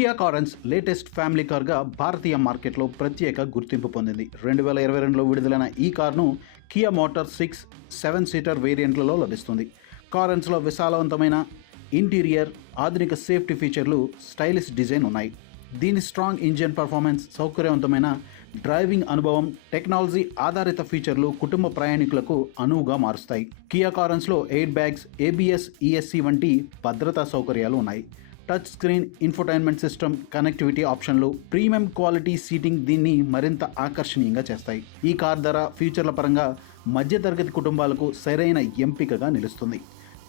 Kia Carens latest family కార్గా భారతీయ మార్కెట్లో ప్రత్యేక గుర్తింపు పొందింది. 2022లో విడుదలైన ఈ కార్ను కియా మోటార్ 7 సీటర్ వేరియంట్లలో లభిస్తుంది. కారెన్స్లో విశాలవంతమైన ఇంటీరియర్, ఆధునిక సేఫ్టీ ఫీచర్లు, స్టైలిష్ డిజైన్ ఉన్నాయి. దీని స్ట్రాంగ్ ఇంజిన్ పర్ఫార్మెన్స్, సౌకర్యవంతమైన డ్రైవింగ్ అనుభవం, టెక్నాలజీ ఆధారిత ఫీచర్లు కుటుంబ ప్రయాణికులకు అనువుగా మారుస్తాయి. కియా కారెన్స్లో ఎయిర్ బ్యాగ్స్, ABS, ESC వంటి భద్రతా సౌకర్యాలు ఉన్నాయి. Touch screen infotainment system, connectivity ఆప్షన్లు, ప్రీమియం క్వాలిటీ సీటింగ్ దీన్ని మరింత ఆకర్షణీయంగా చేస్తాయి. ఈ కార్ ధర, ఫీచర్ల పరంగా మధ్యతరగతి కుటుంబాలకు సరైన ఎంపికగా నిలుస్తుంది.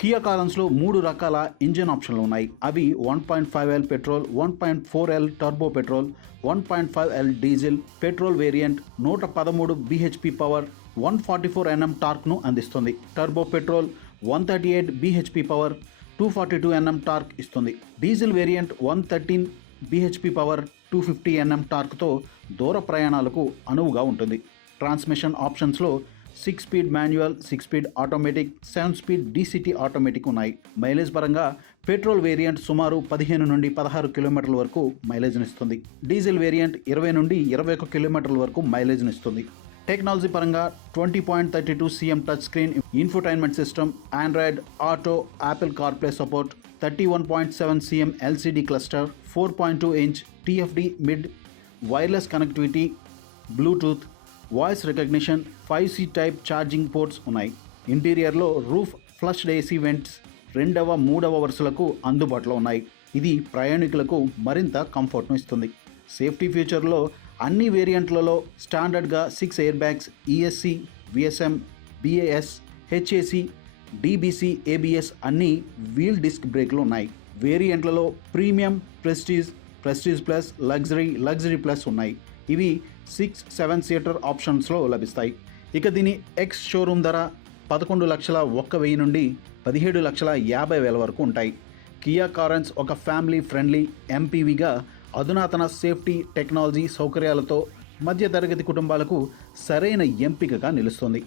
కియా కారెన్స్లో 3 రకాల ఇంజిన్ ఆప్షన్లు ఉన్నాయి. అవి 1.5L petrol, 1.4L turbo petrol, 1.5L diesel. Petrol variant 113 bhp power, 144 Nm టార్క్ను అందిస్తుంది. Turbo petrol 138 bhp power, 242 Nm torque ఇస్తుంది. Diesel variant 113 bhp power, 250 Nm టార్క్తో దూర ప్రయాణాలకు అనువుగా ఉంటుంది. ట్రాన్స్మిషన్ ఆప్షన్స్లో 6 speed manual, 6 speed automatic, 7 speed DCT automatic ఉన్నాయి. మైలేజ్ పరంగా పెట్రోల్ వేరియంట్ సుమారు 15 నుండి 16 కిలోమీటర్ల వరకు మైలేజ్నిస్తుంది. డీజిల్ వేరియంట్ 20 నుండి 21 కిలోమీటర్ల వరకు మైలేజ్నిస్తుంది. టెక్నాలజీ పరంగా 20.32 cm touch screen infotainment system, Android auto, Apple CarPlay support, 31.7 cm LCD cluster, 4.2 inch TFT mid, wireless connectivity, Bluetooth, voice recognition, 5C type charging ports ఉన్నాయి. ఇంటీరియర్లో రూఫ్ ఫ్లష్డ్ AC వెంట్స్ 2వ, 3వ వరుసలకు అందుబాటులో ఉన్నాయి. ఇది ప్రయాణికులకు మరింత కంఫర్ట్ను ఇస్తుంది. సేఫ్టీ ఫీచర్లో అన్ని వేరియంట్లలో స్టాండర్డ్గా 6 air bags, ESC, VSM, BAS, HAC, DBC, ABS అన్ని వీల్ డిస్క్ బ్రేక్లు ఉన్నాయి. వేరియంట్లలో premium, prestige plus, luxury plus ఉన్నాయి. ఇవి 7 సీటర్ ఆప్షన్స్లో లభిస్తాయి. ఇక దీని ఎక్స్ షోరూమ్ ధర 11,01,000 నుండి 17,50,000 వరకు ఉంటాయి. కియా కారెన్స్ ఒక ఫ్యామిలీ ఫ్రెండ్లీ MPVగా అధునాతన సేఫ్టీ, టెక్నాలజీ సౌకర్యాలతో మధ్యతరగతి కుటుంబాలకు సరైన ఎంపికగా నిలుస్తుంది.